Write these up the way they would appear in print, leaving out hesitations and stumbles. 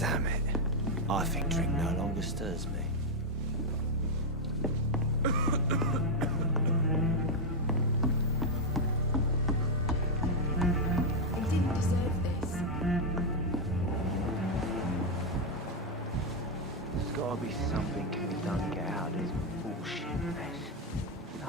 Damn it. I think drink no longer stirs me. They didn't deserve this. There's gotta be something can be done to get out of this bullshit mess. No.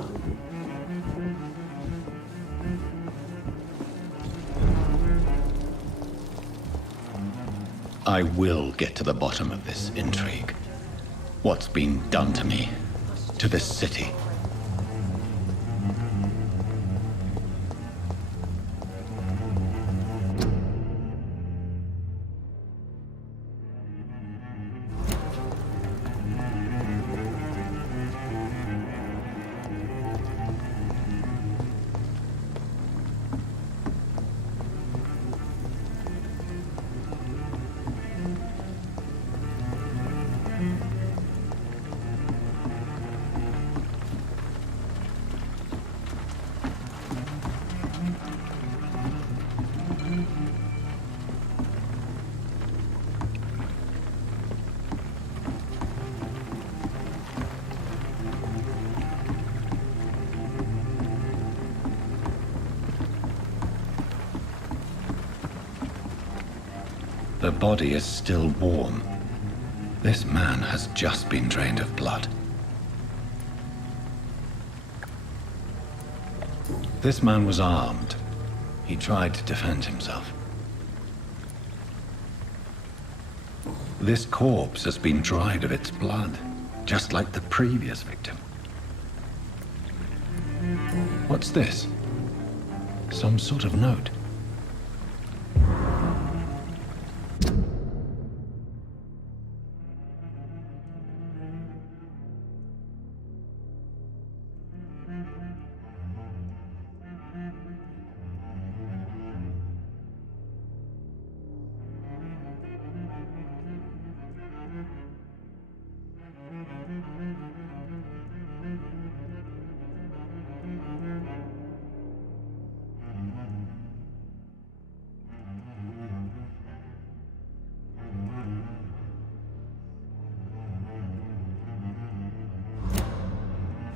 I will get to the bottom of this intrigue. What's been done to me, to this city. The body is still warm. This man has just been drained of blood. This man was armed. He tried to defend himself. This corpse has been dried of its blood, just like the previous victim. What's this? Some sort of note.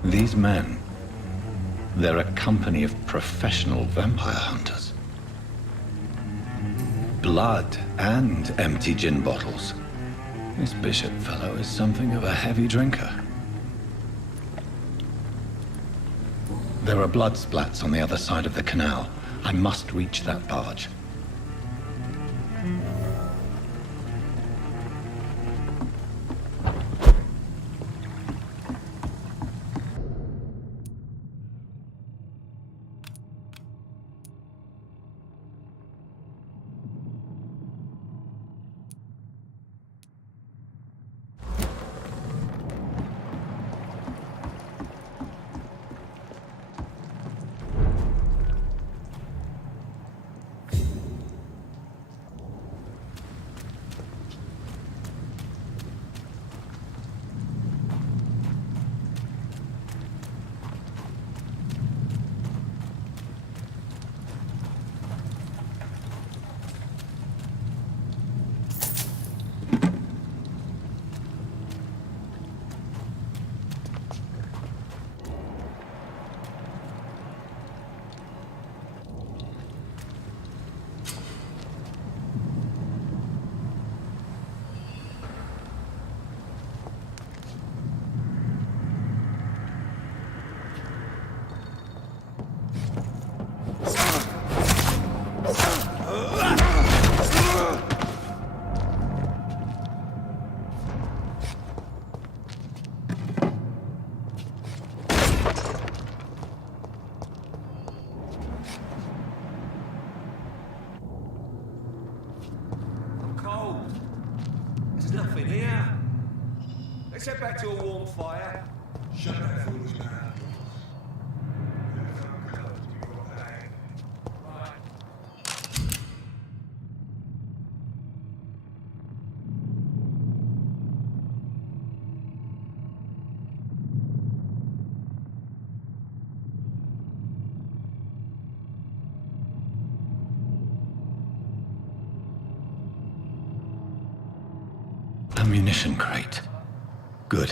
These men, they're a company of professional vampire hunters. Blood and empty gin bottles. This Bishop fellow is something of a heavy drinker. There are blood splats on the other side of the canal. I must reach that barge. Let's head back to a warm fire. Shut that foolish mouth. Ammunition crate. Good.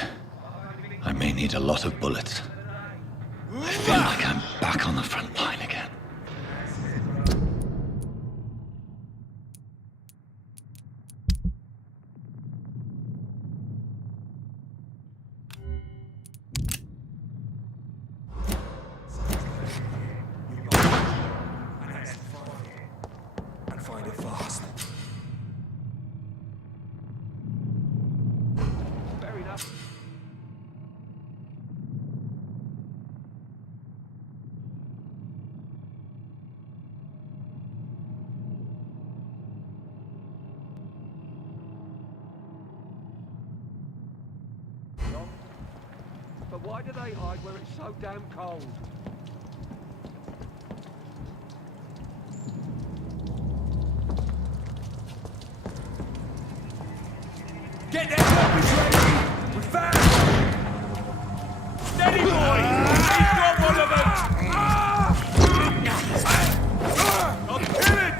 I may need a lot of bullets. I feel like I'm back on the front line again. And find it fast. Fair enough. But why do they hide where it's so damn cold? Get their weapons ready! We're fast! Steady, boy! He's got one of them! I'll kill it!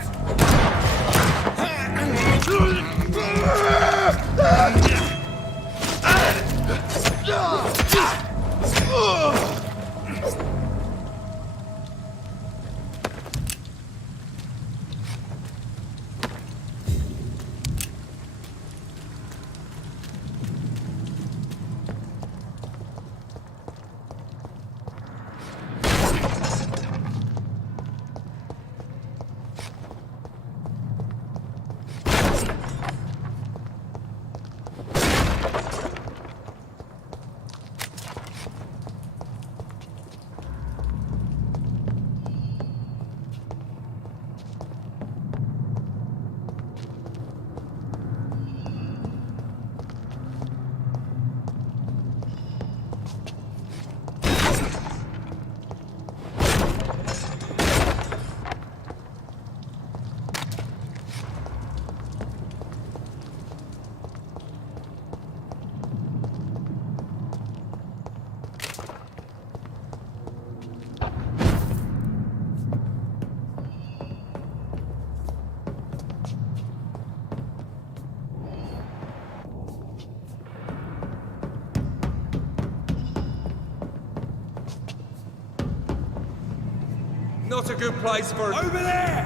Not a good place for... Over there!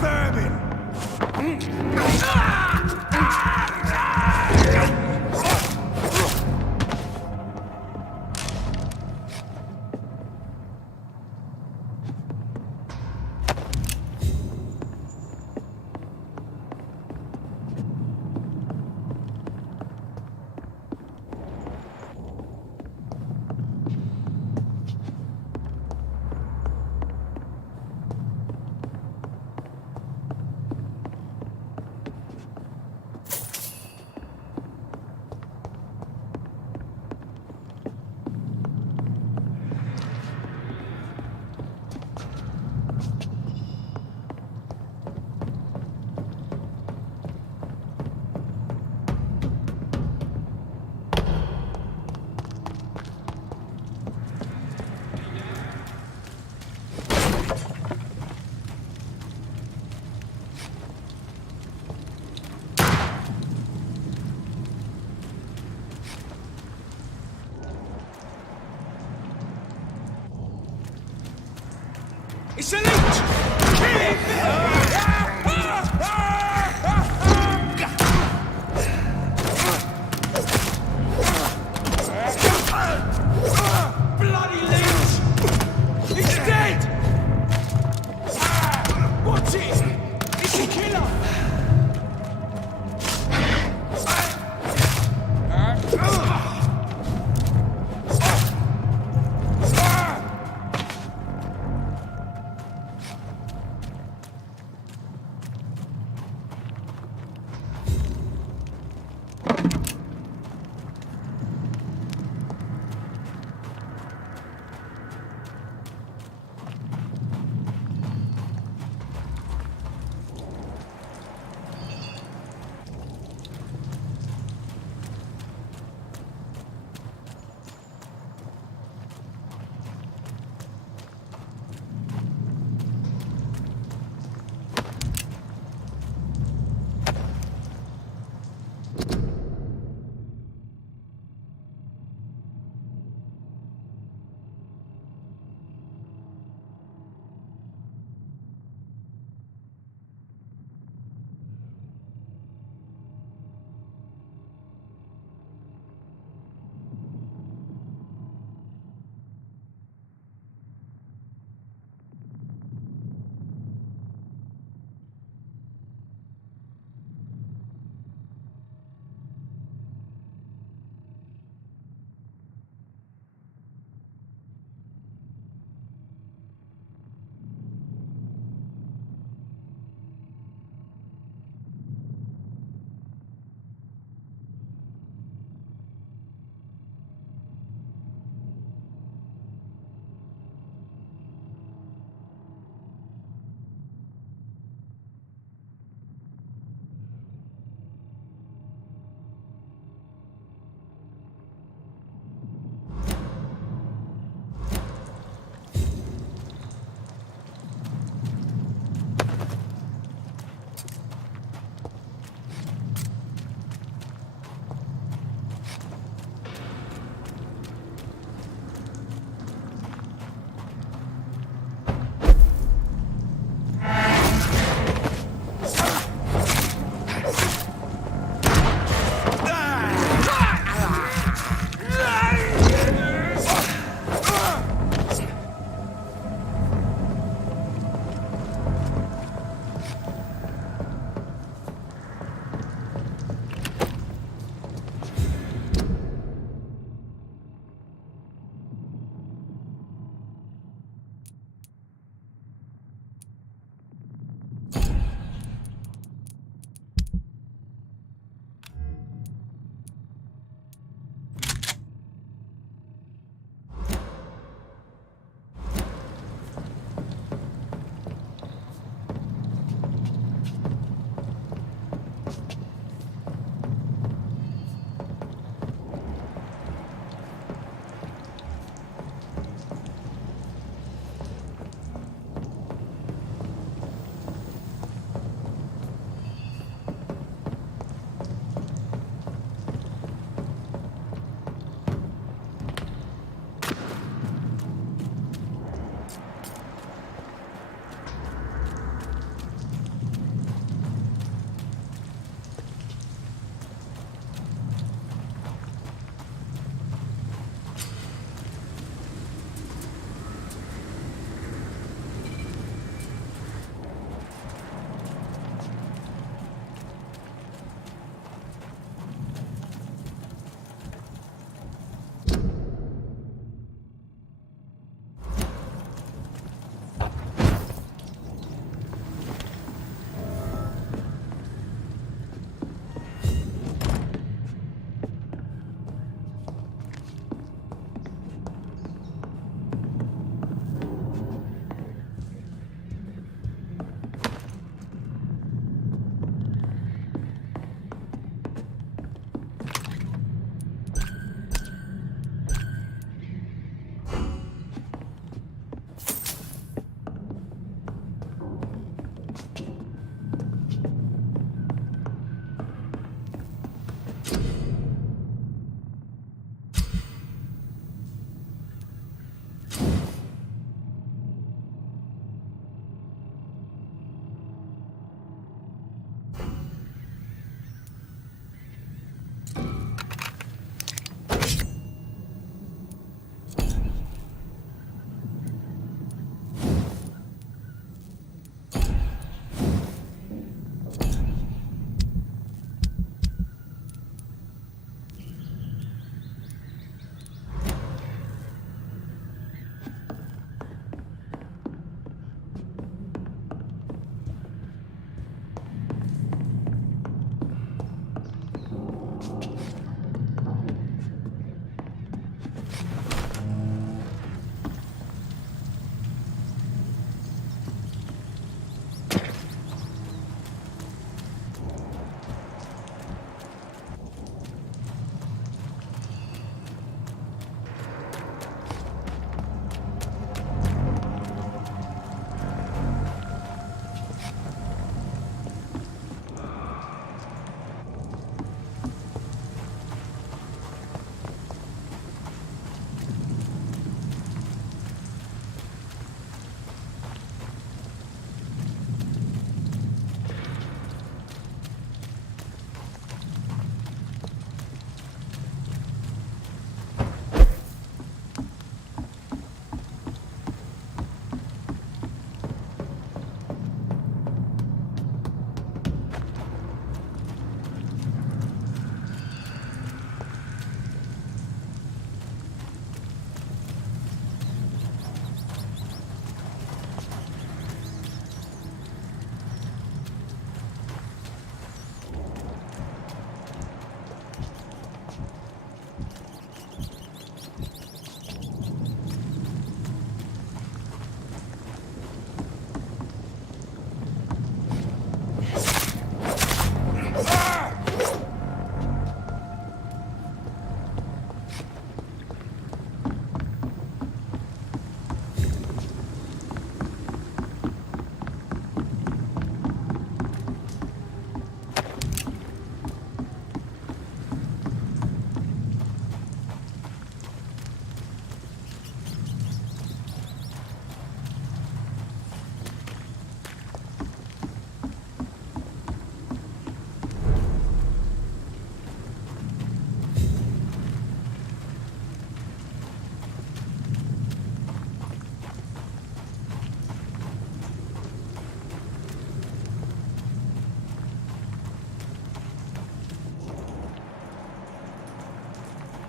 Vermin!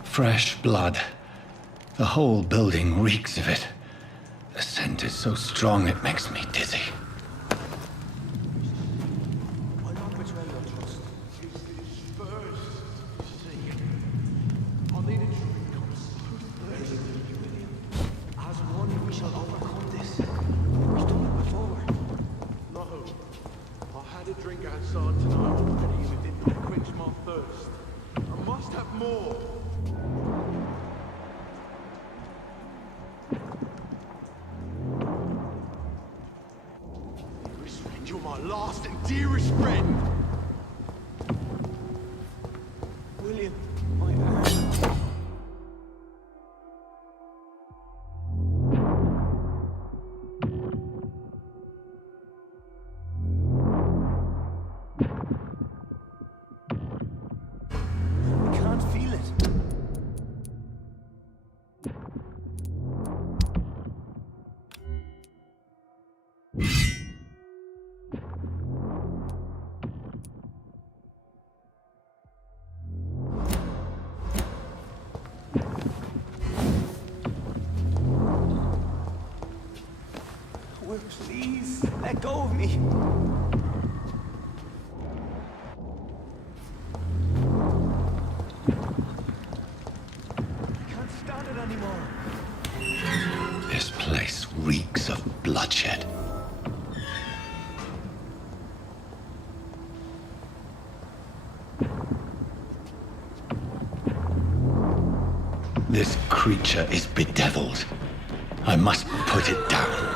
Fresh blood. The whole building reeks of it. The scent is so strong it makes me dizzy. I'll not betray your trust. It's this first. See, I'll need it to become William. As one, we shall overcome this. We've done it before. No. I had a drink outside tonight already, and it did not quench my thirst. I must have more. You're my last and dearest friend. William, my arm. I can't feel it. Please, let go of me. I can't stand it anymore. This place reeks of bloodshed. This creature is bedeviled. I must put it down.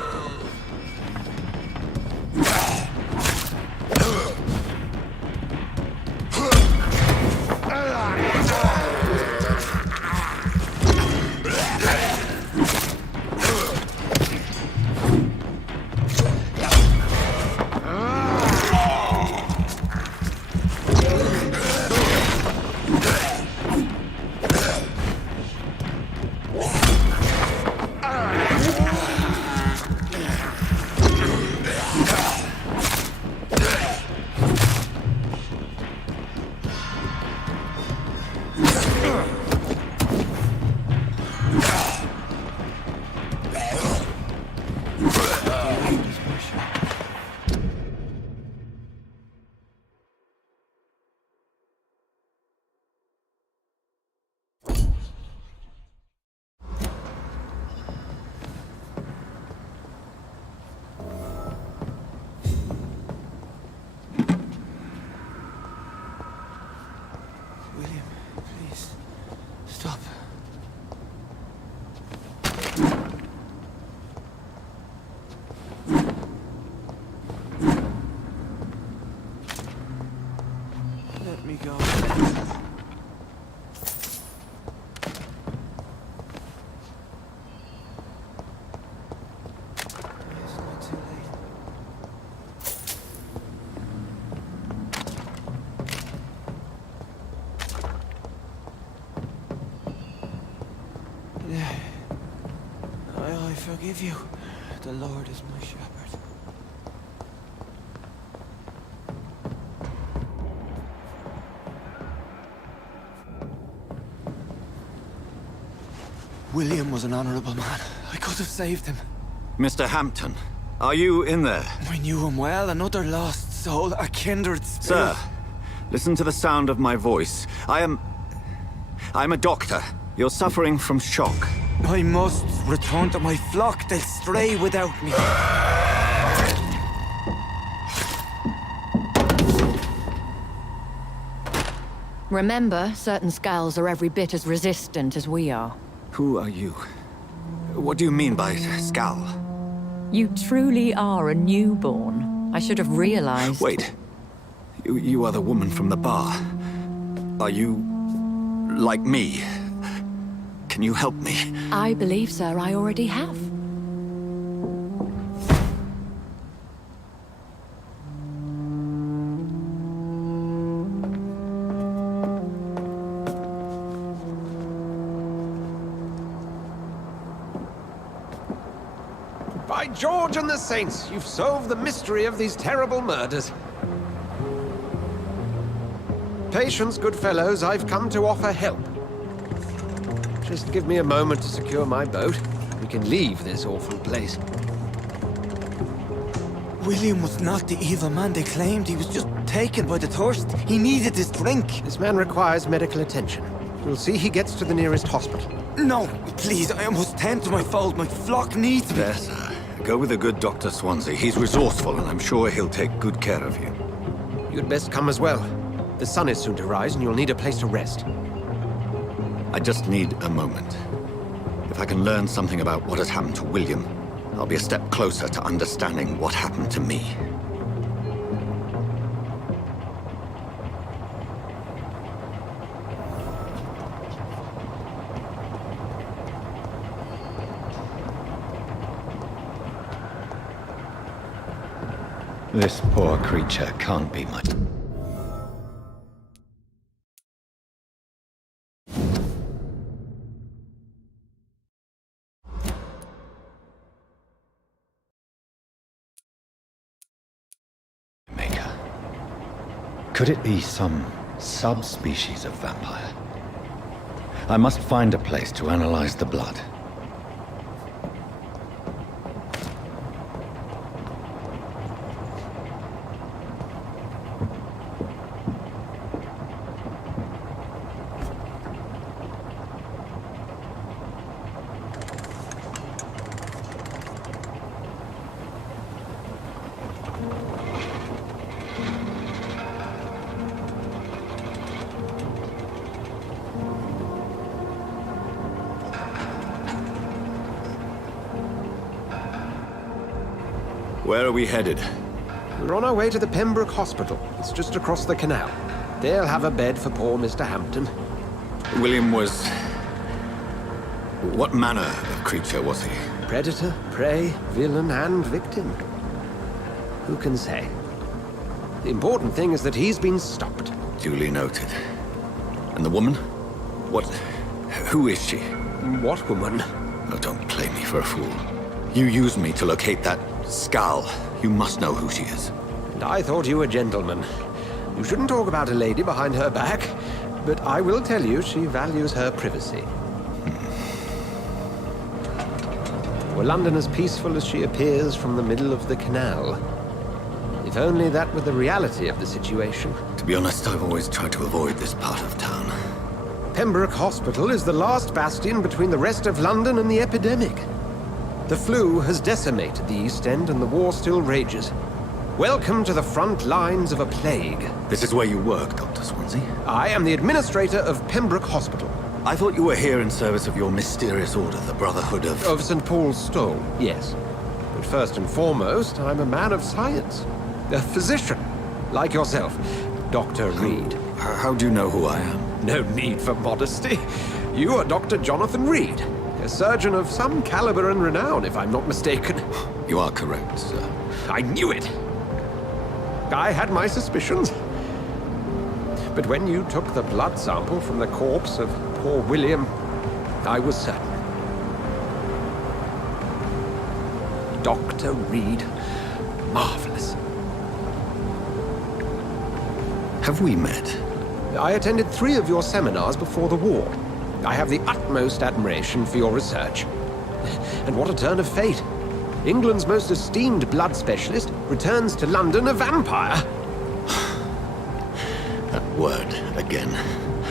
forgive you. The Lord is my shepherd. William was an honorable man. I could have saved him. Mr. Hampton, are you in there? I knew him well, another lost soul, a kindred spirit. Sir, listen to the sound of my voice. I'm a doctor. You're suffering from shock. I must return to my flock. They'll stray without me. Remember, certain skulls are every bit as resistant as we are. Who are you? What do you mean by Skal? You truly are a newborn. I should have realized. Wait. You are the woman from the bar. Are you like me? Can you help me? I believe, sir, I already have. By George and the Saints, you've solved the mystery of these terrible murders. Patience, good fellows, I've come to offer help. Just give me a moment to secure my boat. We can leave this awful place. William was not the evil man they claimed. He was just taken by the thirst. He needed his drink. This man requires medical attention. We'll see he gets to the nearest hospital. No, please, I must tend to my fold. My flock needs me. There, sir. Go with the good Dr. Swansea. He's resourceful, and I'm sure he'll take good care of you. You'd best come as well. The sun is soon to rise, and you'll need a place to rest. I just need a moment. If I can learn something about what has happened to William, I'll be a step closer to understanding what happened to me. This poor creature can't be much. Maker. Could it be some subspecies of vampire? I must find a place to analyze the blood. Where are we headed? We're on our way to the Pembroke Hospital. It's just across the canal. They'll have a bed for poor Mr. Hampton. William was... What manner of creature was he? Predator, prey, villain, and victim. Who can say? The important thing is that he's been stopped. Duly noted. And the woman? What... Who is she? What woman? Oh, don't play me for a fool. You used me to locate that Skal. You must know who she is. And I thought you a gentleman. You shouldn't talk about a lady behind her back, but I will tell you she values her privacy. Were London as peaceful as she appears from the middle of the canal? If only that were the reality of the situation. To be honest, I've always tried to avoid this part of town. Pembroke Hospital is the last bastion between the rest of London and the epidemic. The flu has decimated the East End and the war still rages. Welcome to the front lines of a plague. This is where you work, Dr. Swansea? I am the administrator of Pembroke Hospital. I thought you were here in service of your mysterious order, the Brotherhood of... Of St. Paul's Stole, yes. But first and foremost, I'm a man of science. A physician, like yourself, Dr. Reed. How do you know who I am? No need for modesty. You are Dr. Jonathan Reed, a surgeon of some caliber and renown, if I'm not mistaken. You are correct, sir. I knew it! I had my suspicions. But when you took the blood sample from the corpse of poor William, I was certain. Dr. Reed. Marvelous. Have we met? I attended 3 of your seminars before the war. I have the utmost admiration for your research. And what a turn of fate. England's most esteemed blood specialist returns to London a vampire. That word again.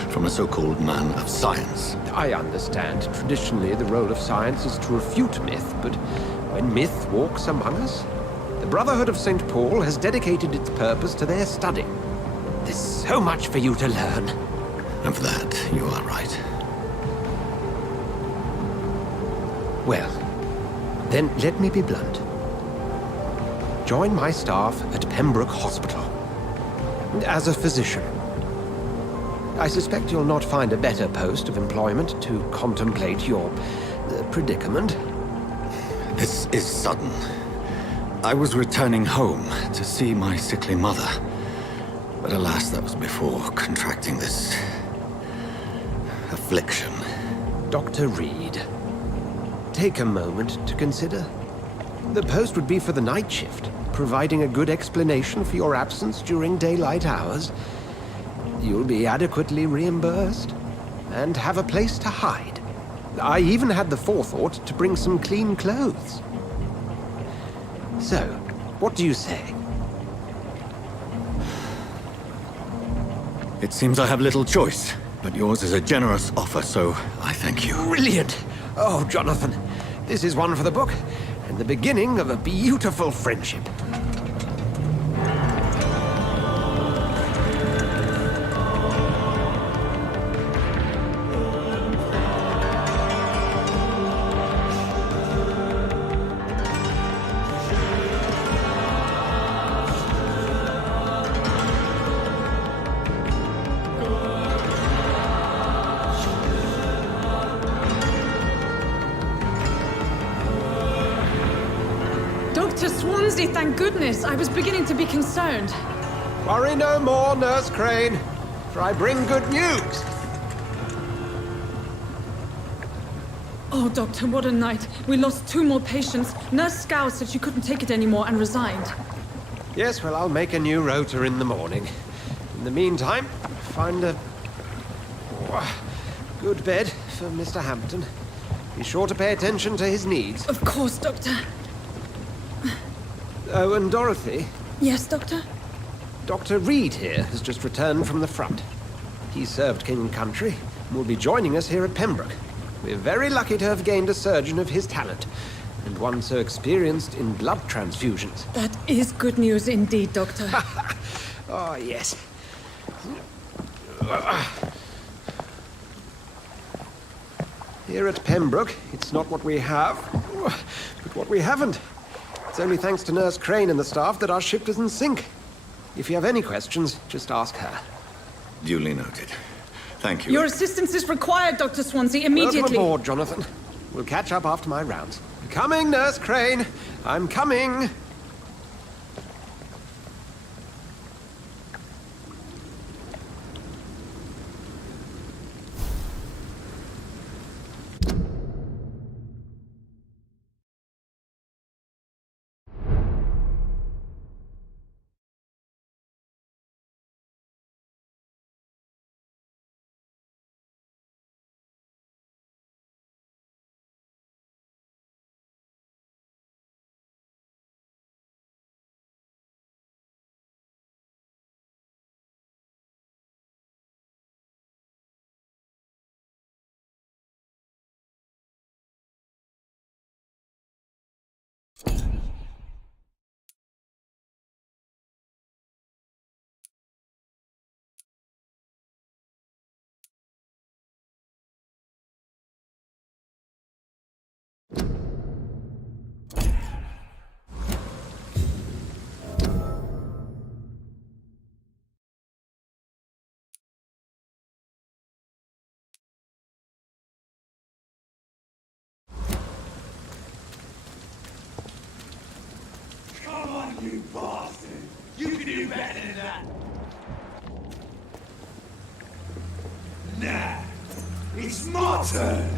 From a so-called man of science. I understand. Traditionally, the role of science is to refute myth, but when myth walks among us, the Brotherhood of St. Paul has dedicated its purpose to their study. There's so much for you to learn. Of that, you are right. Well, then let me be blunt. Join my staff at Pembroke Hospital. As a physician. I suspect you'll not find a better post of employment to contemplate your predicament. This is sudden. I was returning home to see my sickly mother. But alas, that was before contracting this affliction. Dr. Reed, take a moment to consider. The post would be for the night shift, providing a good explanation for your absence during daylight hours. You'll be adequately reimbursed and have a place to hide. I even had the forethought to bring some clean clothes. So, what do you say? It seems I have little choice, but yours is a generous offer, so I thank you. Brilliant! Oh, Jonathan, this is one for the book, and the beginning of a beautiful friendship. Dr. Swansea, thank goodness. I was beginning to be concerned. Worry no more, Nurse Crane, for I bring good news. Oh, Doctor, what a night. We lost 2 more patients. Nurse Scow said she couldn't take it anymore and resigned. Yes, well, I'll make a new rota in the morning. In the meantime, find a good bed for Mr. Hampton. Be sure to pay attention to his needs. Of course, Doctor. Oh, and Dorothy, Yes, Doctor? Dr. Reed here has just returned from the front. He served King and Country and will be joining us here at Pembroke. We're very lucky to have gained a surgeon of his talent, and one so experienced in blood transfusions. That is good news indeed, Doctor. Oh, yes. Here at Pembroke, it's not what we have, but what we haven't. It's only thanks to Nurse Crane and the staff that our ship doesn't sink. If you have any questions, just ask her. Duly noted. Thank you. Your assistance is required, Dr. Swansea, immediately. Welcome aboard, Jonathan. We'll catch up after my rounds. Coming, Nurse Crane. I'm coming. Come on, you bastard! You can do better than that! Nah, it's my turn!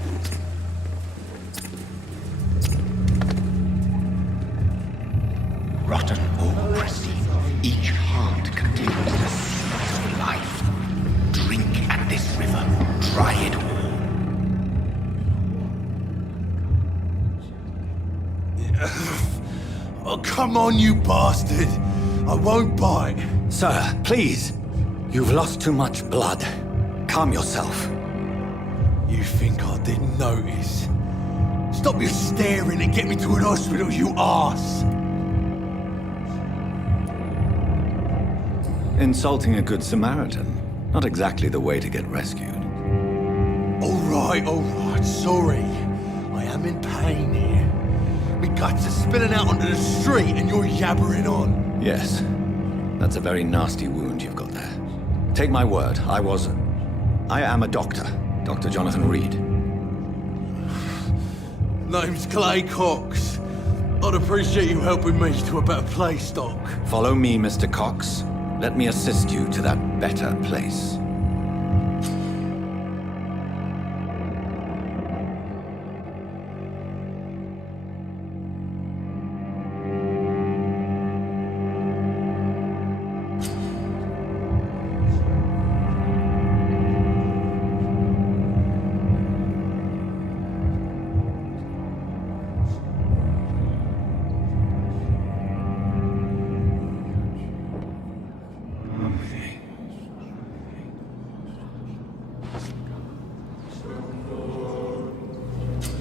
Come on, you bastard! I won't bite. Sir, please. You've lost too much blood. Calm yourself. You think I didn't notice? Stop your staring and get me to an hospital, you arse! Insulting a good Samaritan. Not exactly the way to get rescued. All right, sorry. I am in pain here. My guts are spilling out onto the street and you're yabbering on. Yes. That's a very nasty wound you've got there. Take my word, I am a doctor. Dr. Jonathan Reed. Name's Clay Cox. I'd appreciate you helping me to a better place, Doc. Follow me, Mr. Cox. Let me assist you to that better place.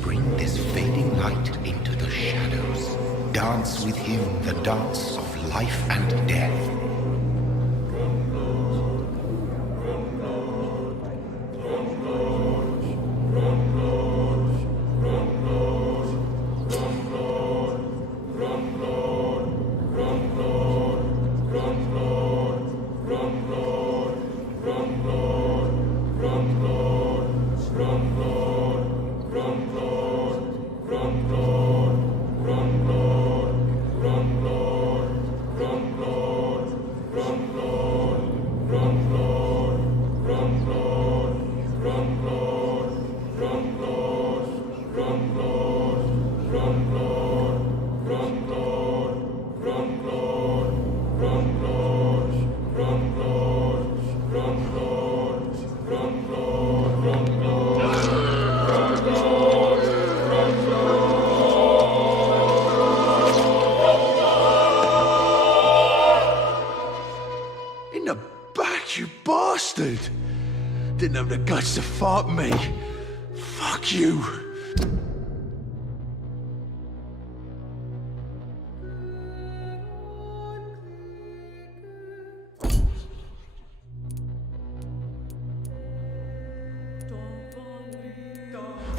Bring this fading light into the shadows. Dance with him the dance of life and death. In the back, you bastard! Didn't have the guts to fart me. Fuck you!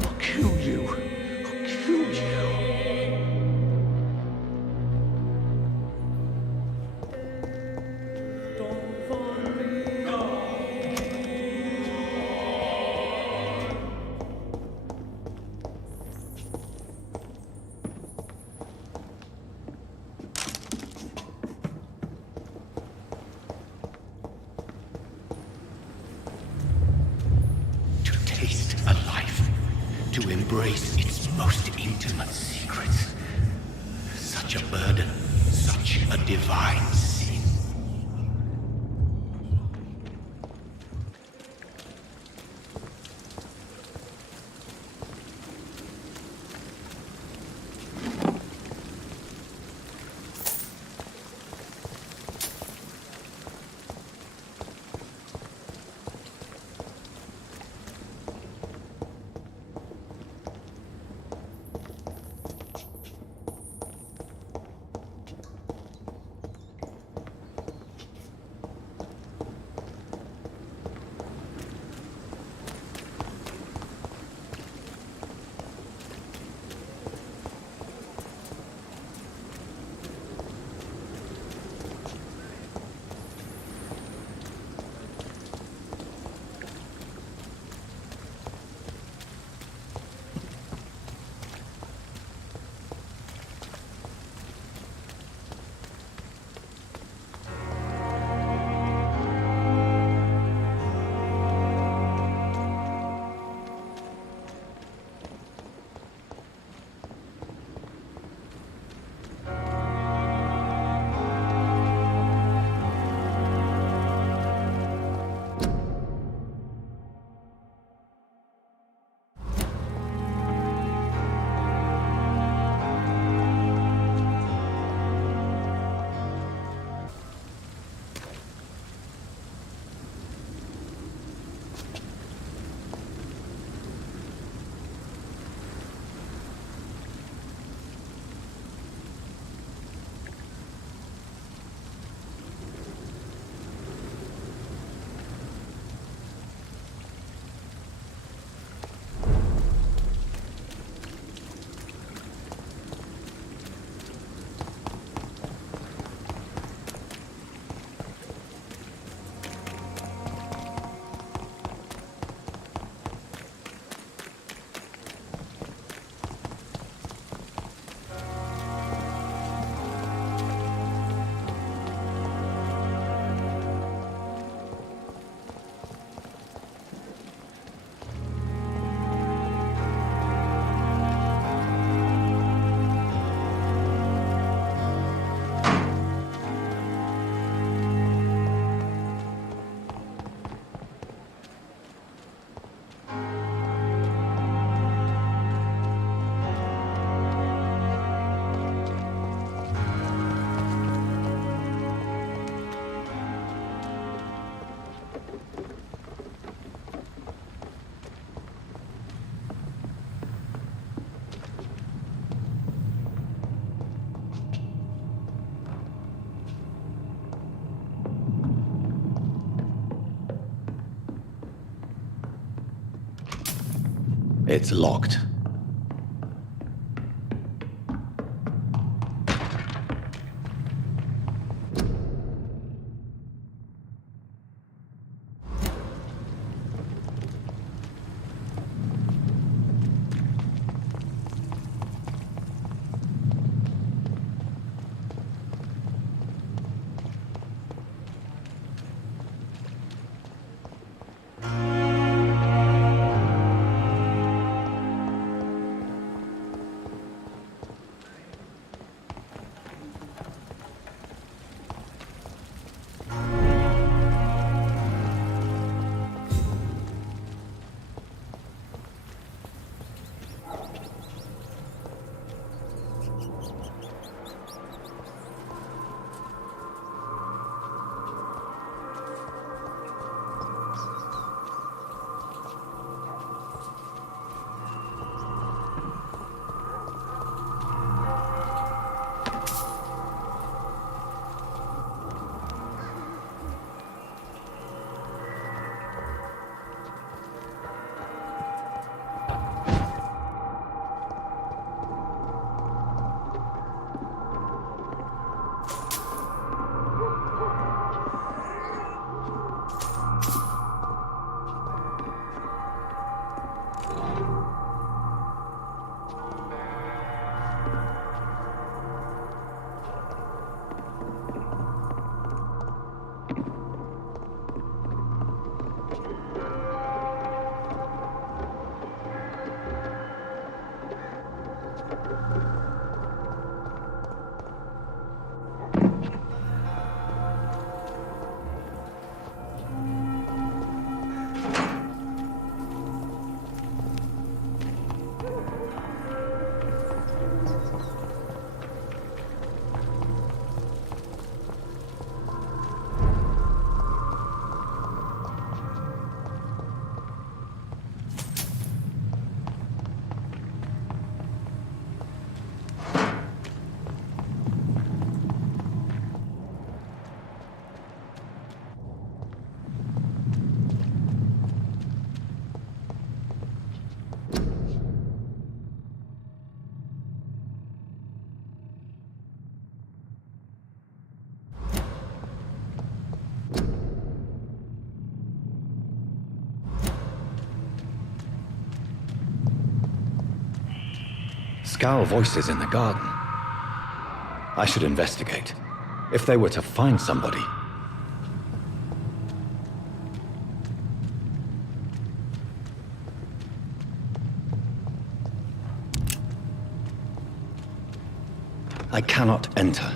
I'll kill you. I'll kill you. To taste a life, to embrace its most intimate secrets. Such a burden, such a divine sin. It's locked. Scowl voices in the garden. I should investigate. If they were to find somebody. I cannot enter.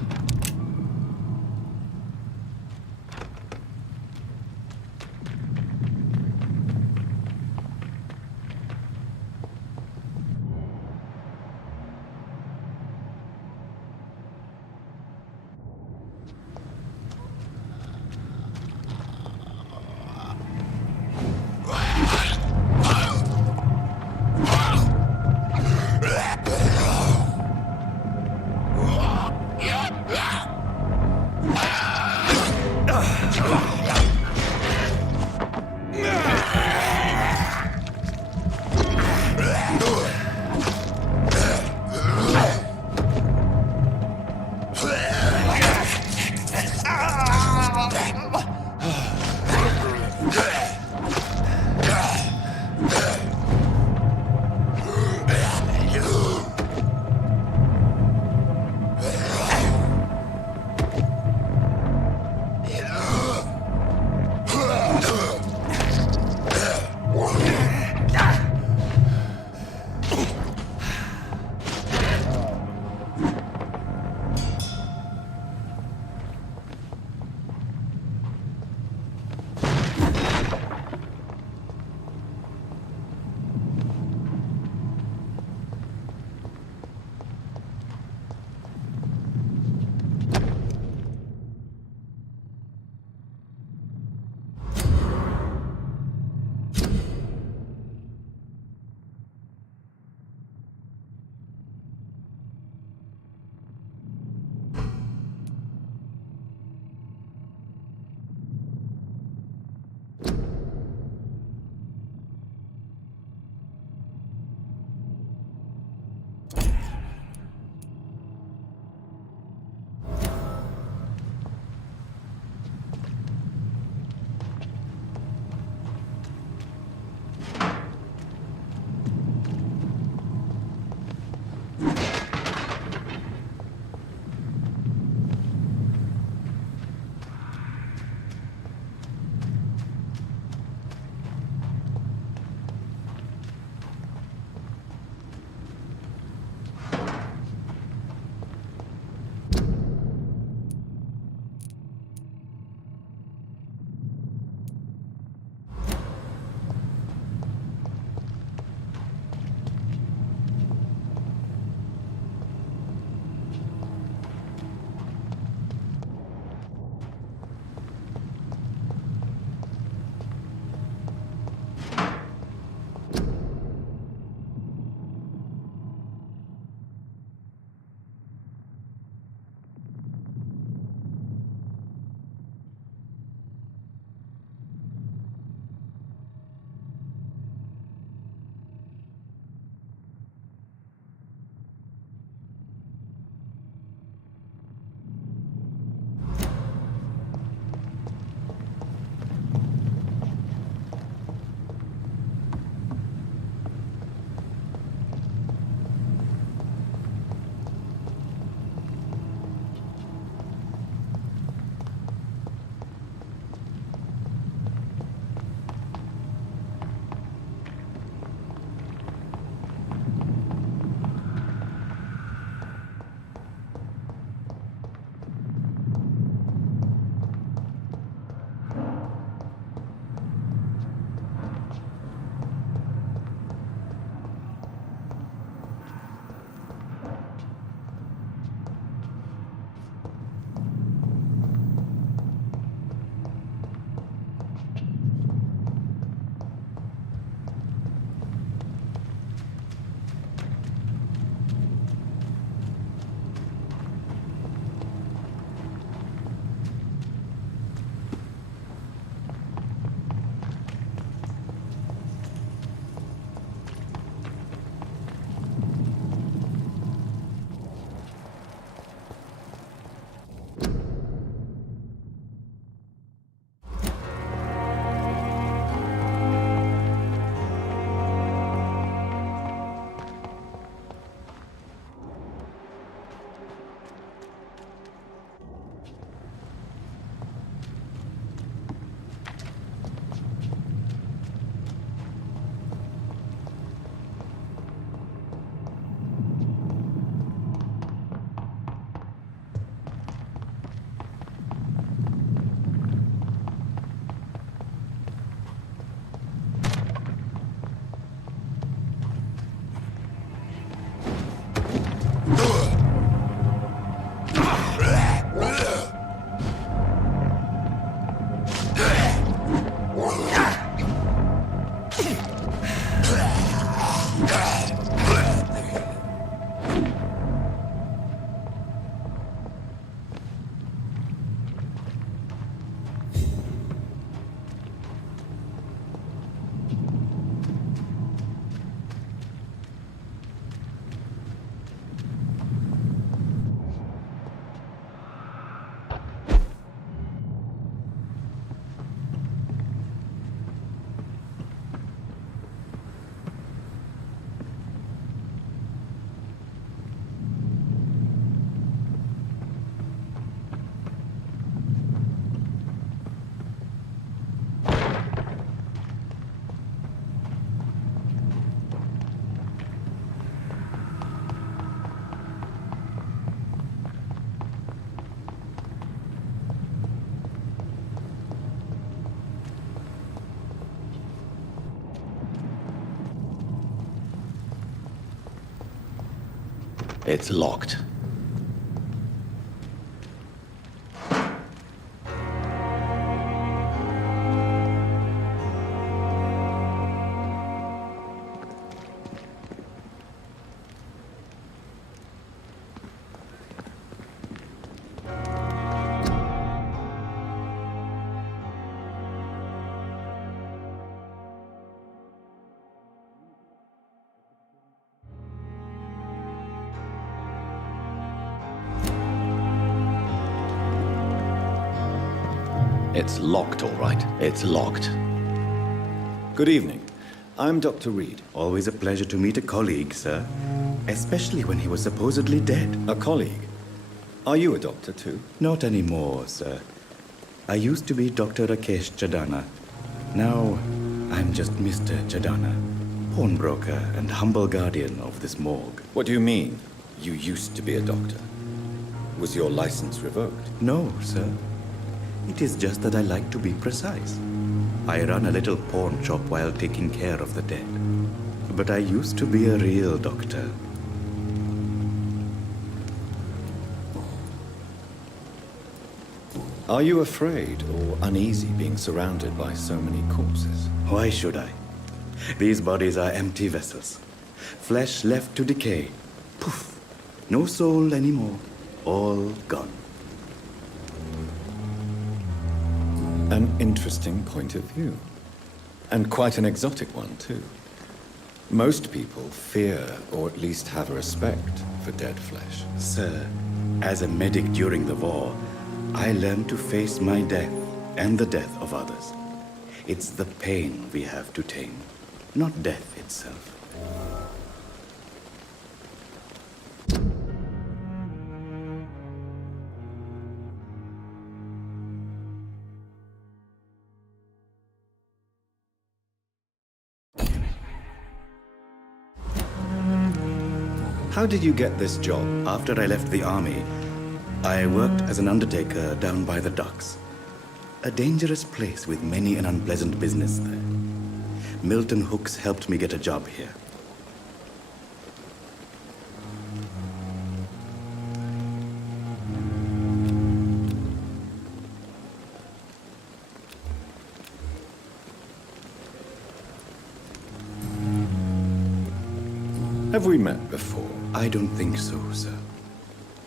It's locked. It's locked, all right. It's locked. Good evening. I'm Dr. Reed. Always a pleasure to meet a colleague, sir. Especially when he was supposedly dead. A colleague? Are you a doctor, too? Not anymore, sir. I used to be Dr. Rakesh Chadana. Now, I'm just Mr. Chadana, pawnbroker and humble guardian of this morgue. What do you mean, you used to be a doctor? Was your license revoked? No, sir. It is just that I like to be precise. I run a little pawn shop while taking care of the dead. But I used to be a real doctor. Are you afraid or uneasy being surrounded by so many corpses? Why should I? These bodies are empty vessels. Flesh left to decay. Poof. No soul anymore. All gone. An interesting point of view. And quite an exotic one, too. Most people fear, or at least have a respect, for dead flesh. Sir, as a medic during the war, I learned to face my death and the death of others. It's the pain we have to tame, not death itself. How did you get this job? After I left the army, I worked as an undertaker down by the docks. A dangerous place with many an unpleasant business there. Milton Hooks helped me get a job here. Have we met before? I don't think so, sir.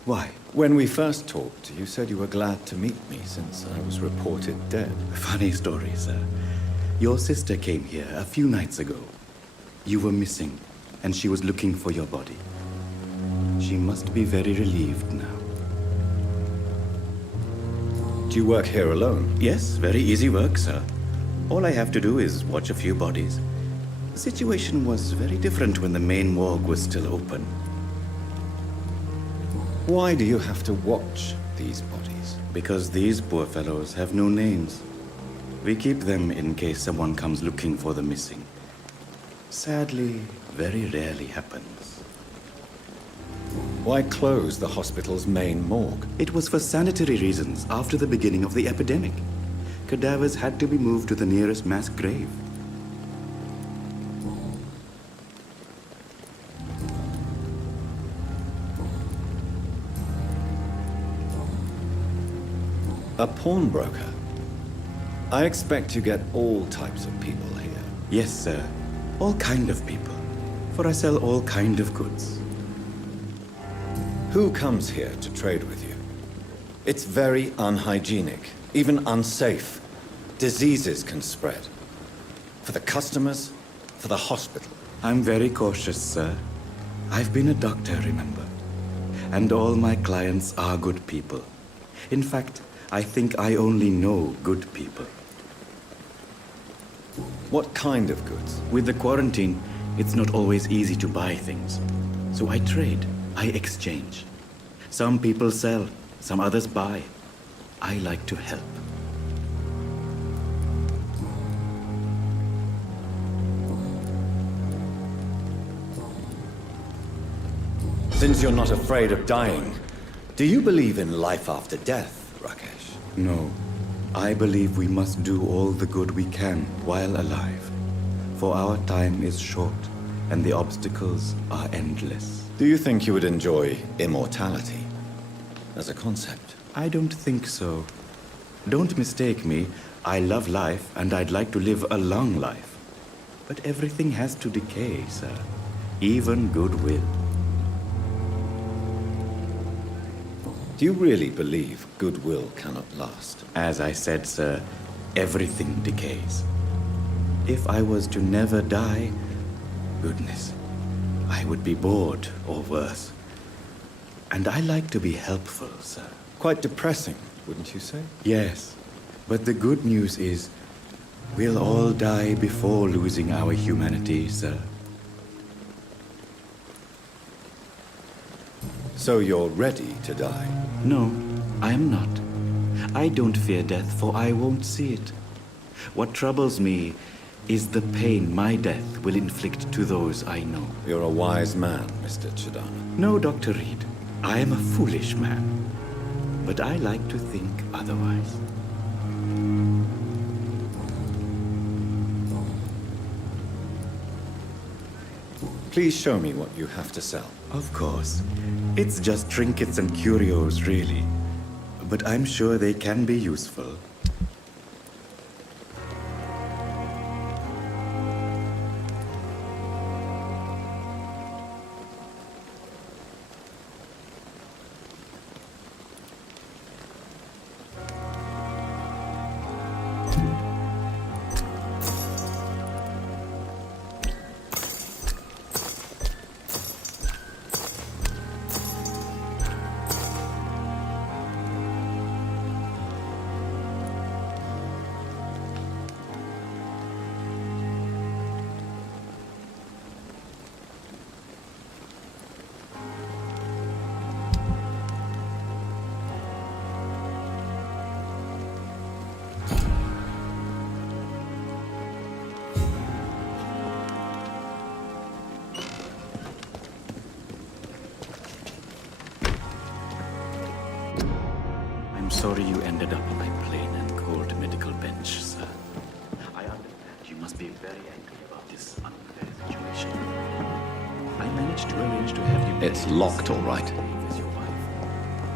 Why? When we first talked, you said you were glad to meet me since I was reported dead. Funny story, sir. Your sister came here a few nights ago. You were missing, and she was looking for your body. She must be very relieved now. Do you work here alone? Yes, very easy work, sir. All I have to do is watch a few bodies. The situation was very different when the main morgue was still open. Why do you have to watch these bodies? Because these poor fellows have no names. We keep them in case someone comes looking for the missing. Sadly, very rarely happens. Why close the hospital's main morgue? It was for sanitary reasons after the beginning of the epidemic. Cadavers had to be moved to the nearest mass grave. A pawnbroker? I expect you get all types of people here. Yes, sir. All kind of people. For I sell all kind of goods. Who comes here to trade with you? It's very unhygienic, even unsafe. Diseases can spread. For the customers, for the hospital. I'm very cautious, sir. I've been a doctor, remember? And all my clients are good people. In fact, I think I only know good people. What kind of goods? With the quarantine, it's not always easy to buy things. So I trade, I exchange. Some people sell, some others buy. I like to help. Since you're not afraid of dying, do you believe in life after death, Rakesh? No. I believe we must do all the good we can while alive. For our time is short, and the obstacles are endless. Do you think you would enjoy immortality as a concept? I don't think so. Don't mistake me. I love life and I'd like to live a long life. But everything has to decay, sir. Even goodwill. Do you really believe goodwill cannot last? As I said, sir, everything decays. If I was to never die, goodness, I would be bored or worse. And I like to be helpful, sir. Quite depressing, wouldn't you say? Yes, but the good news is we'll all die before losing our humanity, sir. So you're ready to die? No, I am not. I don't fear death, for I won't see it. What troubles me is the pain my death will inflict to those I know. You're a wise man, Mr. Chidana. No, Dr. Reed. I am a foolish man. But I like to think otherwise. Please show me what you have to sell. Of course. It's just trinkets and curios, really. But I'm sure they can be useful. I'm sorry you ended up on my plain and cold medical bench, sir. I understand you must be very angry about this unfair situation. I managed to arrange to have you... It's locked, all right. ...as your wife.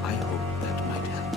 I hope that might help.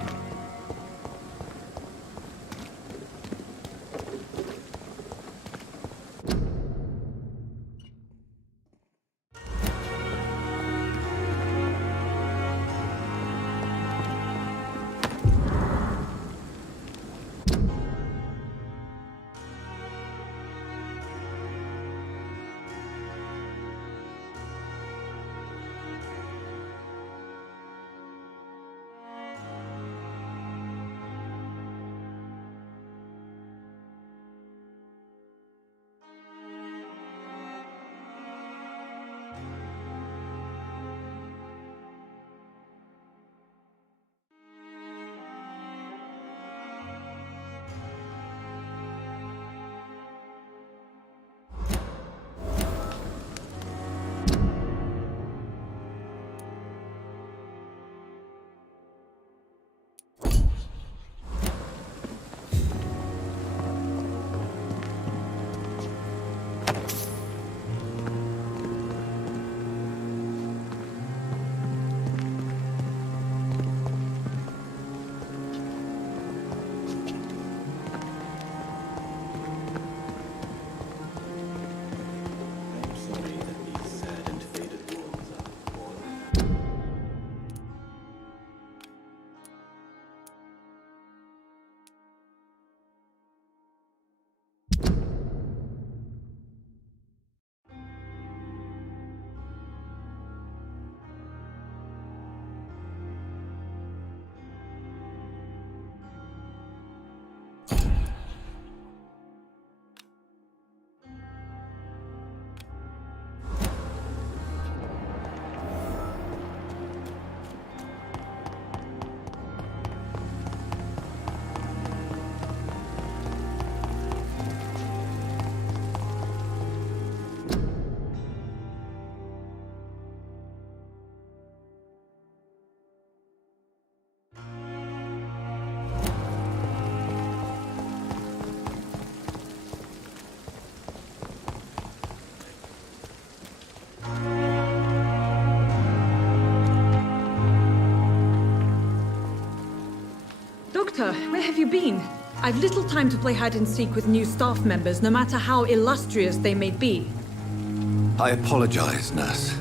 Doctor, where have you been? I've little time to play hide and seek with new staff members, no matter how illustrious they may be. I apologize, nurse.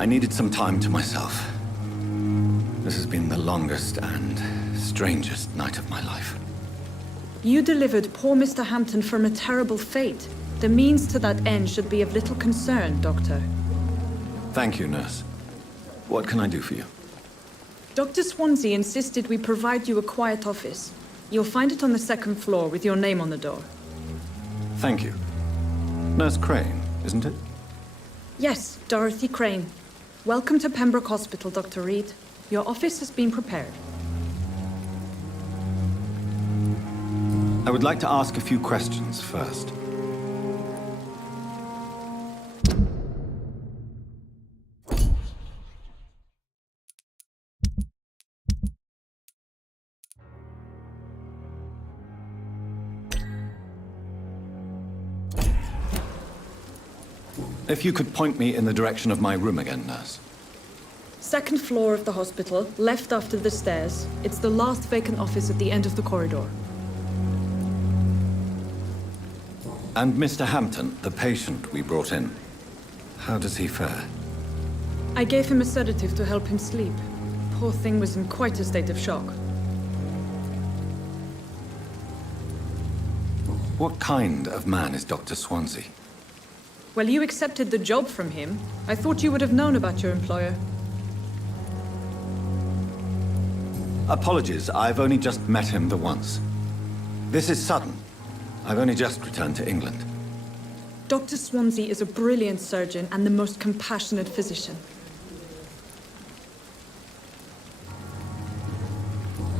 I needed some time to myself. This has been the longest and strangest night of my life. You delivered poor Mr. Hampton from a terrible fate. The means to that end should be of little concern, Doctor. Thank you, nurse. What can I do for you? Dr. Swansea insisted we provide you a quiet office. You'll find it on the second floor with your name on the door. Thank you. Nurse Crane, isn't it? Yes, Dorothy Crane. Welcome to Pembroke Hospital, Dr. Reed. Your office has been prepared. I would like to ask a few questions first. If you could point me in the direction of my room again, nurse. Second floor of the hospital, left after the stairs. It's the last vacant office at the end of the corridor. And Mr. Hampton, the patient we brought in, how does he fare? I gave him a sedative to help him sleep. Poor thing was in quite a state of shock. What kind of man is Dr. Swansea? Well, you accepted the job from him. I thought you would have known about your employer. Apologies, I've only just met him the once. This is sudden. I've only just returned to England. Dr. Swansea is a brilliant surgeon and the most compassionate physician.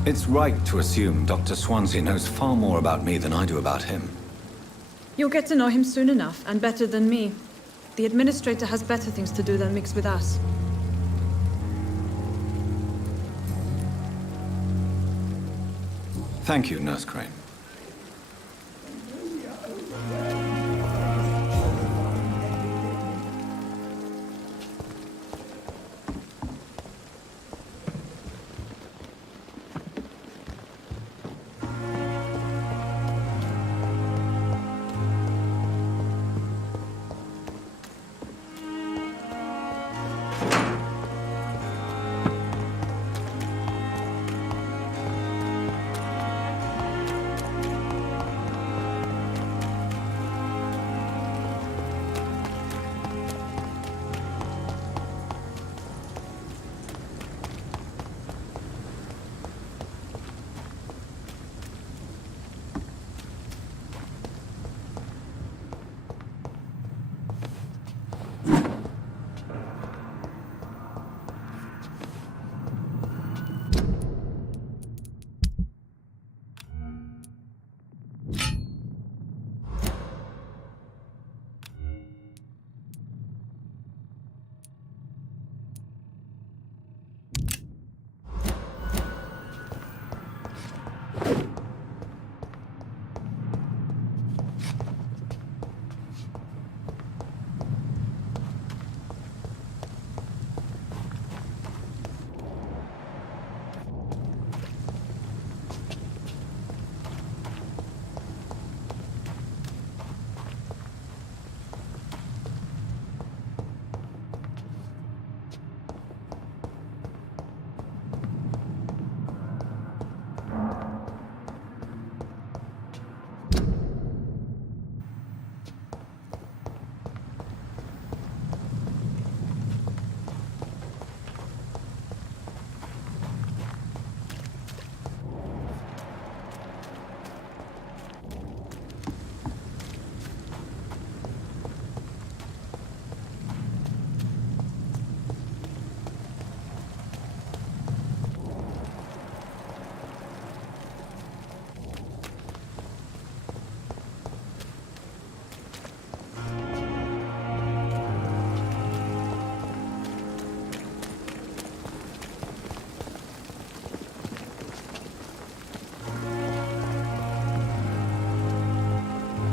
It's right to assume Dr. Swansea knows far more about me than I do about him. You'll get to know him soon enough, and better than me. The administrator has better things to do than mix with us. Thank you, Nurse Crane.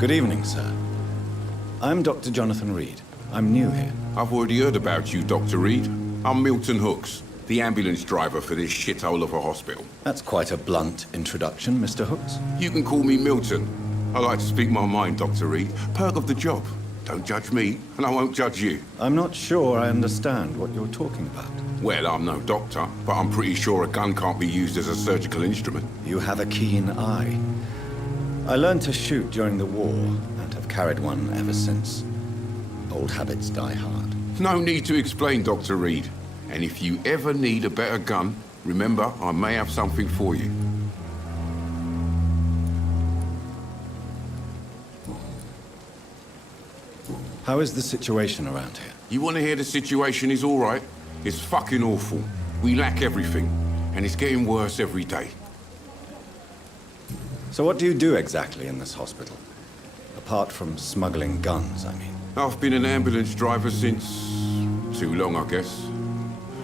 Good evening, sir. I'm Dr. Jonathan Reed. I'm new here. I've already heard about you, Dr. Reed. I'm Milton Hooks, The ambulance driver for this shithole of a hospital. That's quite a blunt introduction, Mr. Hooks. You can call me Milton. I like to speak my mind, Dr. Reed. Perk of the job. Don't judge me, and I won't judge you. I'm not sure I understand what you're talking about. Well, I'm no doctor, but I'm pretty sure a gun can't be used as a surgical instrument. You have a keen eye. I learned to shoot during the war, and have carried one ever since. Old habits die hard. No need to explain, Dr. Reed. And if you ever need a better gun, remember, I may have something for you. How is the situation around here? You want to hear the situation is all right? It's fucking awful. We lack everything, and it's getting worse every day. So what do you do exactly in this hospital? Apart from smuggling guns, I mean. I've been an ambulance driver since... too long, I guess.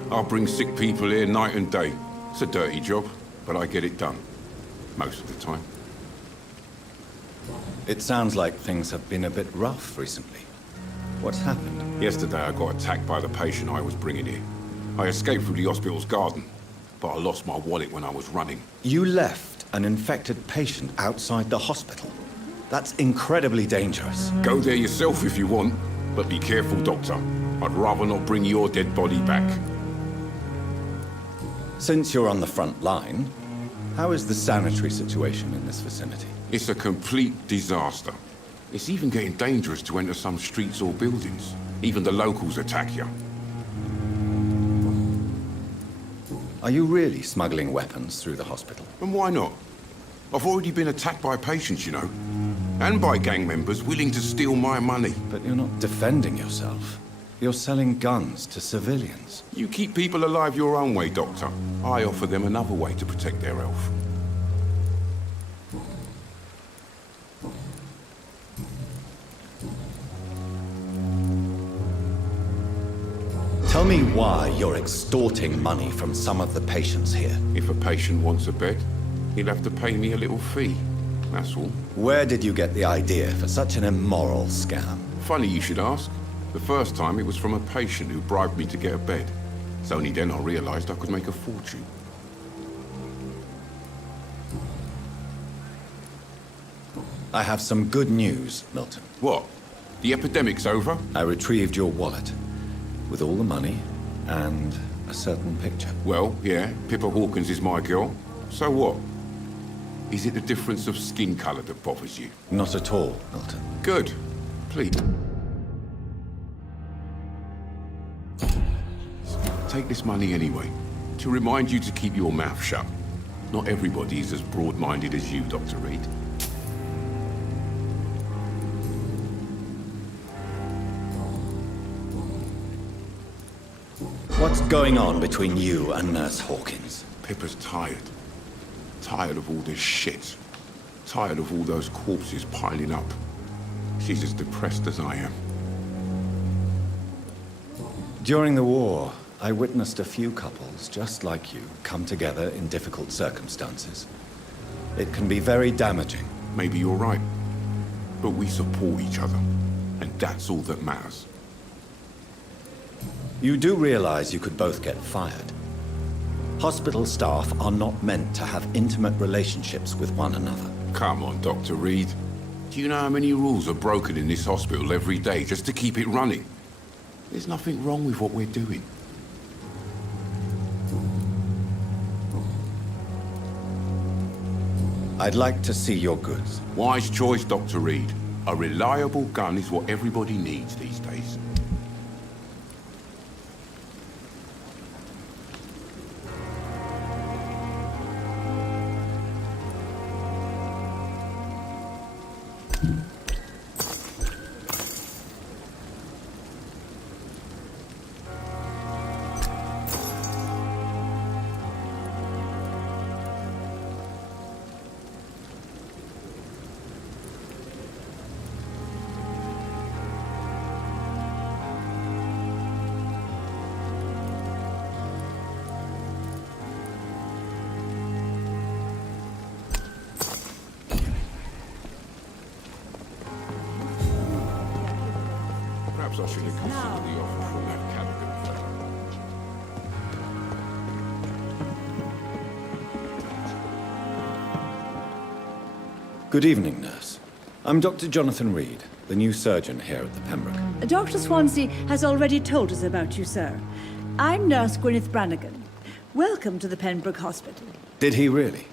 I'll bring sick people here night and day. It's a dirty job, but I get it done. Most of the time. It sounds like things have been a bit rough recently. What's happened? Yesterday I got attacked by the patient I was bringing here. I escaped through the hospital's garden, but I lost my wallet when I was running. You left an infected patient outside the hospital? That's incredibly dangerous. Go there yourself if you want, but be careful, Doctor. I'd rather not bring your dead body back. Since you're on the front line, how is the sanitary situation in this vicinity? It's a complete disaster. It's even getting dangerous to enter some streets or buildings. Even the locals attack you. Are you really smuggling weapons through the hospital? And why not? I've already been attacked by patients, you know. And by gang members willing to steal my money. But you're not defending yourself. You're selling guns to civilians. You keep people alive your own way, Doctor. I offer them another way to protect their health. Tell me why you're extorting money from some of the patients here. If a patient wants a bed, he'll have to pay me a little fee. That's all. Where did you get the idea for such an immoral scam? Funny you should ask. The first time it was from a patient who bribed me to get a bed. It's only then I realized I could make a fortune. I have some good news, Milton. What? The epidemic's over? I retrieved your wallet, with all the money and a certain picture. Well, yeah, Pippa Hawkins is my girl. So what? Is it the difference of skin color that bothers you? Not at all, Milton. Good. Please. Take this money anyway, to remind you to keep your mouth shut. Not everybody is as broad-minded as you, Dr. Reed. What's going on between you and Nurse Hawkins? Pippa's tired. Tired of all this shit. Tired of all those corpses piling up. She's as depressed as I am. During the war, I witnessed a few couples just like you come together in difficult circumstances. It can be very damaging. Maybe you're right. But we support each other. And that's all that matters. You do realize you could both get fired. Hospital staff are not meant to have intimate relationships with one another. Come on, Dr. Reed. Do you know how many rules are broken in this hospital every day just to keep it running? There's nothing wrong with what we're doing. I'd like to see your goods. Wise choice, Dr. Reed. A reliable gun is what everybody needs these days. Perhaps I should have considered the offer from that Callaghan fellow. Good evening, nurse. I'm Dr. Jonathan Reed, the new surgeon here at the Pembroke. Dr. Swansea has already told us about you, sir. I'm Nurse Gwyneth Brannigan. Welcome to the Pembroke Hospital. Did he really?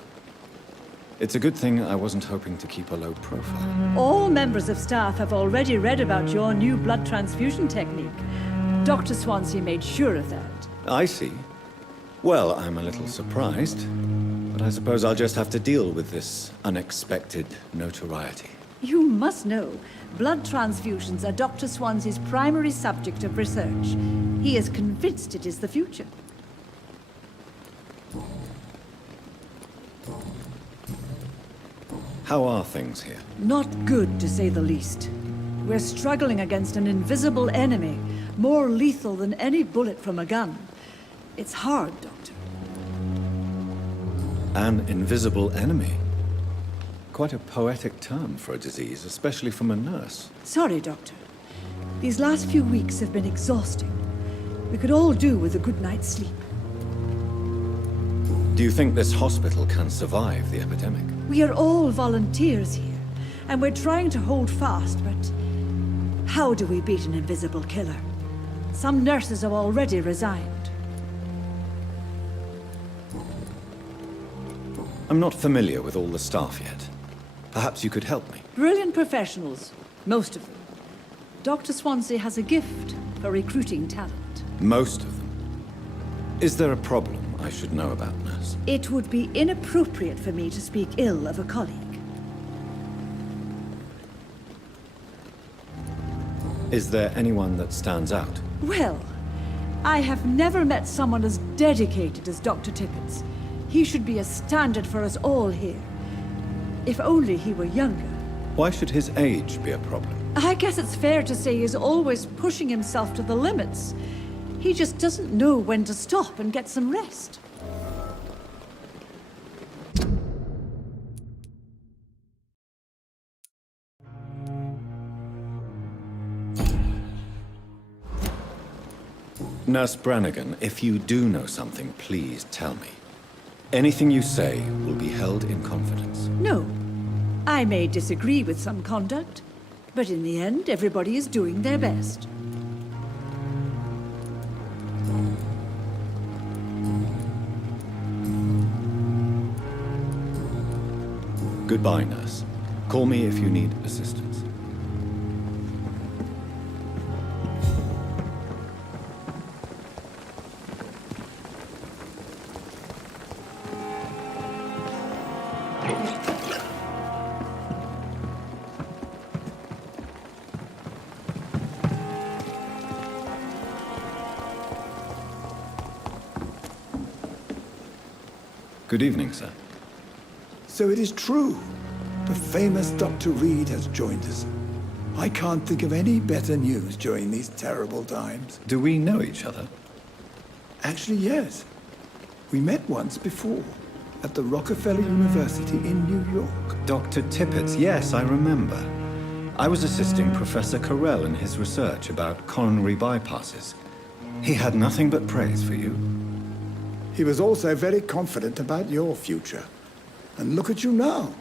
It's a good thing I wasn't hoping to keep a low profile. All members of staff have already read about your new blood transfusion technique. Dr. Swansea made sure of that. I see. Well, I'm a little surprised, but I suppose I'll just have to deal with this unexpected notoriety. You must know, blood transfusions are Dr. Swansea's primary subject of research. He is convinced it is the future. How are things here? Not good, to say the least. We're struggling against an invisible enemy, more lethal than any bullet from a gun. It's hard, Doctor. An invisible enemy? Quite a poetic term for a disease, especially from a nurse. Sorry, Doctor. These last few weeks have been exhausting. We could all do with a good night's sleep. Do you think this hospital can survive the epidemic? We are all volunteers here, and we're trying to hold fast, but how do we beat an invisible killer? Some nurses have already resigned. I'm not familiar with all the staff yet. Perhaps you could help me. Brilliant professionals, most of them. Dr. Swansea has a gift for recruiting talent. Most of them. Is there a problem I should know about, nurse? It would be inappropriate for me to speak ill of a colleague. Is there anyone that stands out? Well, I have never met someone as dedicated as Dr. Tippett. He should be a standard for us all here. If only he were younger. Why should his age be a problem? I guess it's fair to say he's always pushing himself to the limits. He just doesn't know when to stop and get some rest. Nurse Brannigan, if you do know something, please tell me. Anything you say will be held in confidence. No. I may disagree with some conduct, but in the end, everybody is doing their best. Goodbye, nurse. Call me if you need assistance. Good evening, sir. So it is true. The famous Dr. Reed has joined us. I can't think of any better news during these terrible times. Do we know each other? Actually, yes. We met once before, at the Rockefeller University in New York. Dr. Tippett, yes, I remember. I was assisting Professor Carell in his research about coronary bypasses. He had nothing but praise for you. He was also very confident about your future. And look at you now.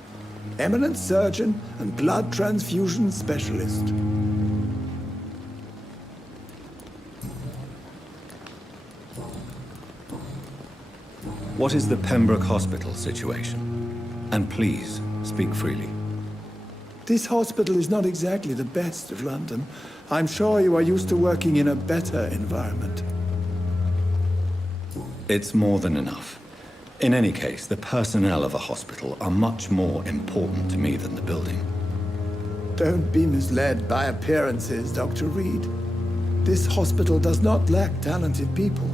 Eminent surgeon and blood transfusion specialist. What is the Pembroke Hospital situation? And please, speak freely. This hospital is not exactly the best of London. I'm sure you are used to working in a better environment. It's more than enough. In any case, the personnel of a hospital are much more important to me than the building. Don't be misled by appearances, Dr. Reed. This hospital does not lack talented people.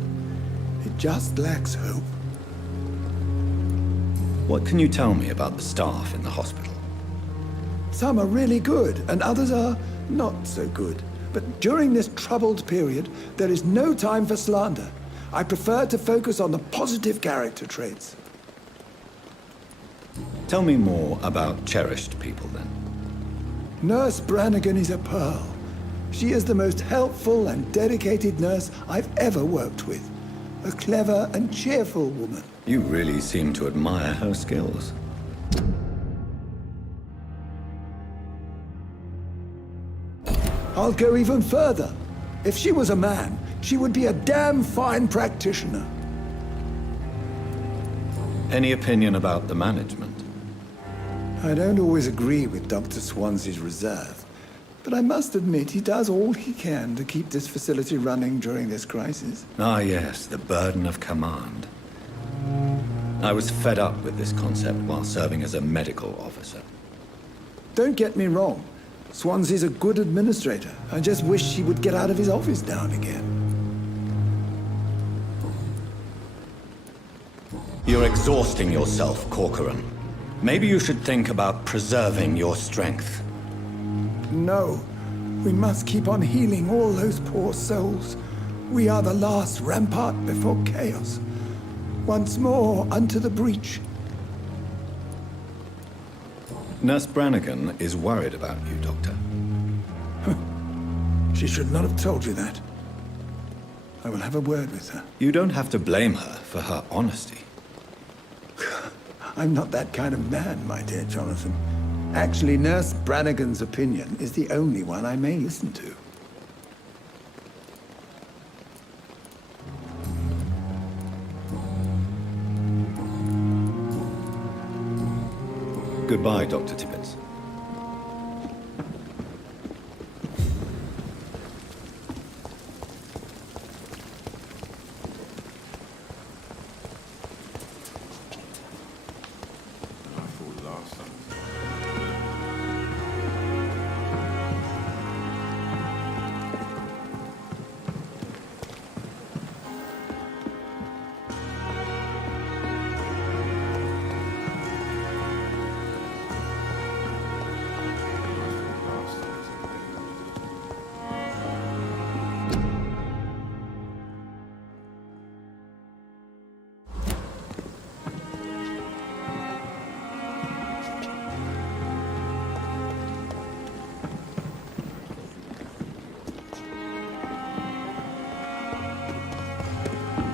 It just lacks hope. What can you tell me about the staff in the hospital? Some are really good, and others are not so good. But during this troubled period, there is no time for slander. I prefer to focus on the positive character traits. Tell me more about cherished people, then. Nurse Brannigan is a pearl. She is the most helpful and dedicated nurse I've ever worked with. A clever and cheerful woman. You really seem to admire her skills. I'll go even further. If she was a man, she would be a damn fine practitioner. Any opinion about the management? I don't always agree with Dr. Swansea's reserve, but I must admit he does all he can to keep this facility running during this crisis. Ah, yes, the burden of command. I was fed up with this concept while serving as a medical officer. Don't get me wrong. Swansea's a good administrator. I just wish he would get out of his office now and again. You're exhausting yourself, Corcoran. Maybe you should think about preserving your strength. No. We must keep on healing all those poor souls. We are the last rampart before chaos. Once more unto the breach. Nurse Brannigan is worried about you, Doctor. She should not have told you that. I will have a word with her. You don't have to blame her for her honesty. I'm not that kind of man, my dear Jonathan. Actually, Nurse Brannigan's opinion is the only one I may listen to. Goodbye, Dr. Tippett.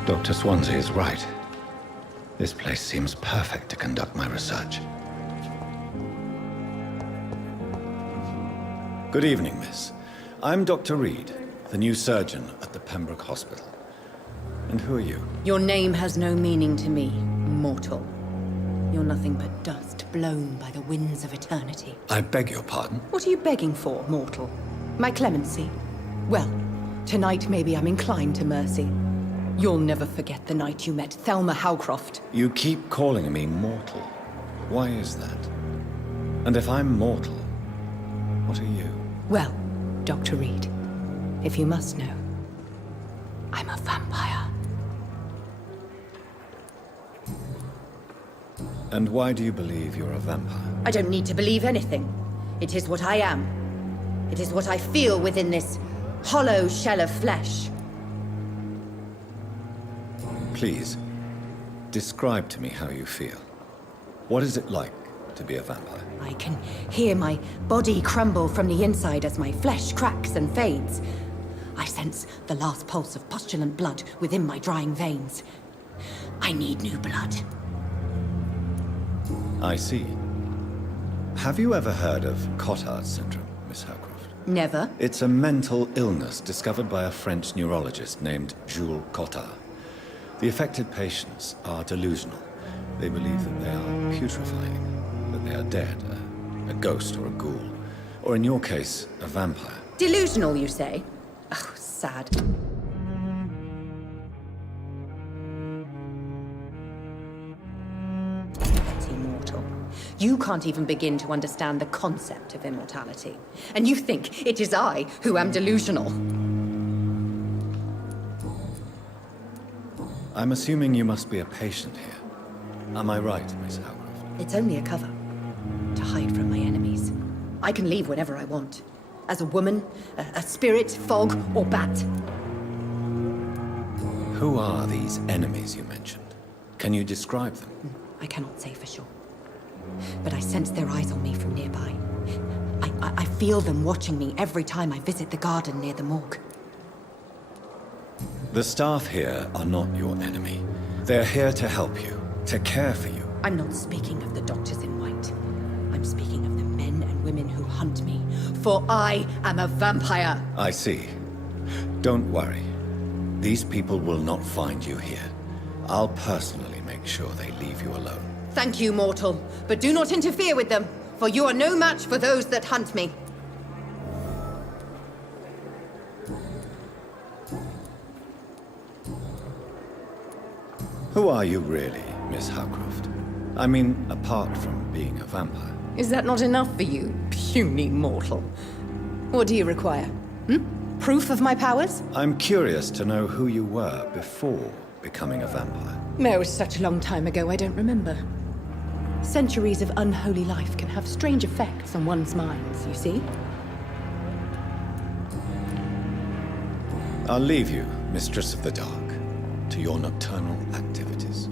Dr. Swansea is right. This place seems perfect to conduct my research. Good evening, miss. I'm Dr. Reed, the new surgeon at the Pembroke Hospital. And who are you? Your name has no meaning to me, mortal. You're nothing but dust blown by the winds of eternity. I beg your pardon? What are you begging for, mortal? My clemency? Well, tonight maybe I'm inclined to mercy. You'll never forget the night you met Thelma Howcroft. You keep calling me mortal. Why is that? And if I'm mortal, what are you? Well, Dr. Reed, if you must know, I'm a vampire. And why do you believe you're a vampire? I don't need to believe anything. It is what I am. It is what I feel within this hollow shell of flesh. Please, describe to me how you feel. What is it like to be a vampire? I can hear my body crumble from the inside as my flesh cracks and fades. I sense the last pulse of postulant blood within my drying veins. I need new blood. I see. Have you ever heard of Cotard's syndrome, Miss Howcroft? Never. It's a mental illness discovered by a French neurologist named Jules Cotard. The affected patients are delusional. They believe that they are putrefying, that they are dead, a ghost or a ghoul, or in your case, a vampire. Delusional, you say? Oh, sad. Immortal. You can't even begin to understand the concept of immortality. And you think it is I who am delusional. I'm assuming you must be a patient here. Am I right, Miss Howcroft? It's only a cover. To hide from my enemies. I can leave whenever I want. As a woman, a spirit, fog, or bat. Who are these enemies you mentioned? Can you describe them? I cannot say for sure. But I sense their eyes on me from nearby. I feel them watching me every time I visit the garden near the morgue. The staff here are not your enemy. They're here to help you, to care for you. I'm not speaking of the doctors in white. I'm speaking of the men and women women who hunt me, for I am a vampire. I see. Don't worry. These people will not find you here. I'll personally make sure they leave you alone. Thank you, mortal, but do not interfere with them, for you are no match for those that hunt me. Who are you really, Miss Howcroft? I mean, apart from being a vampire. Is that not enough for you, puny mortal? What do you require? Proof of my powers? I'm curious to know who you were before becoming a vampire. No, it's such a long time ago, I don't remember. Centuries of unholy life can have strange effects on one's minds, you see? I'll leave you, Mistress of the Dark, to your nocturnal activities.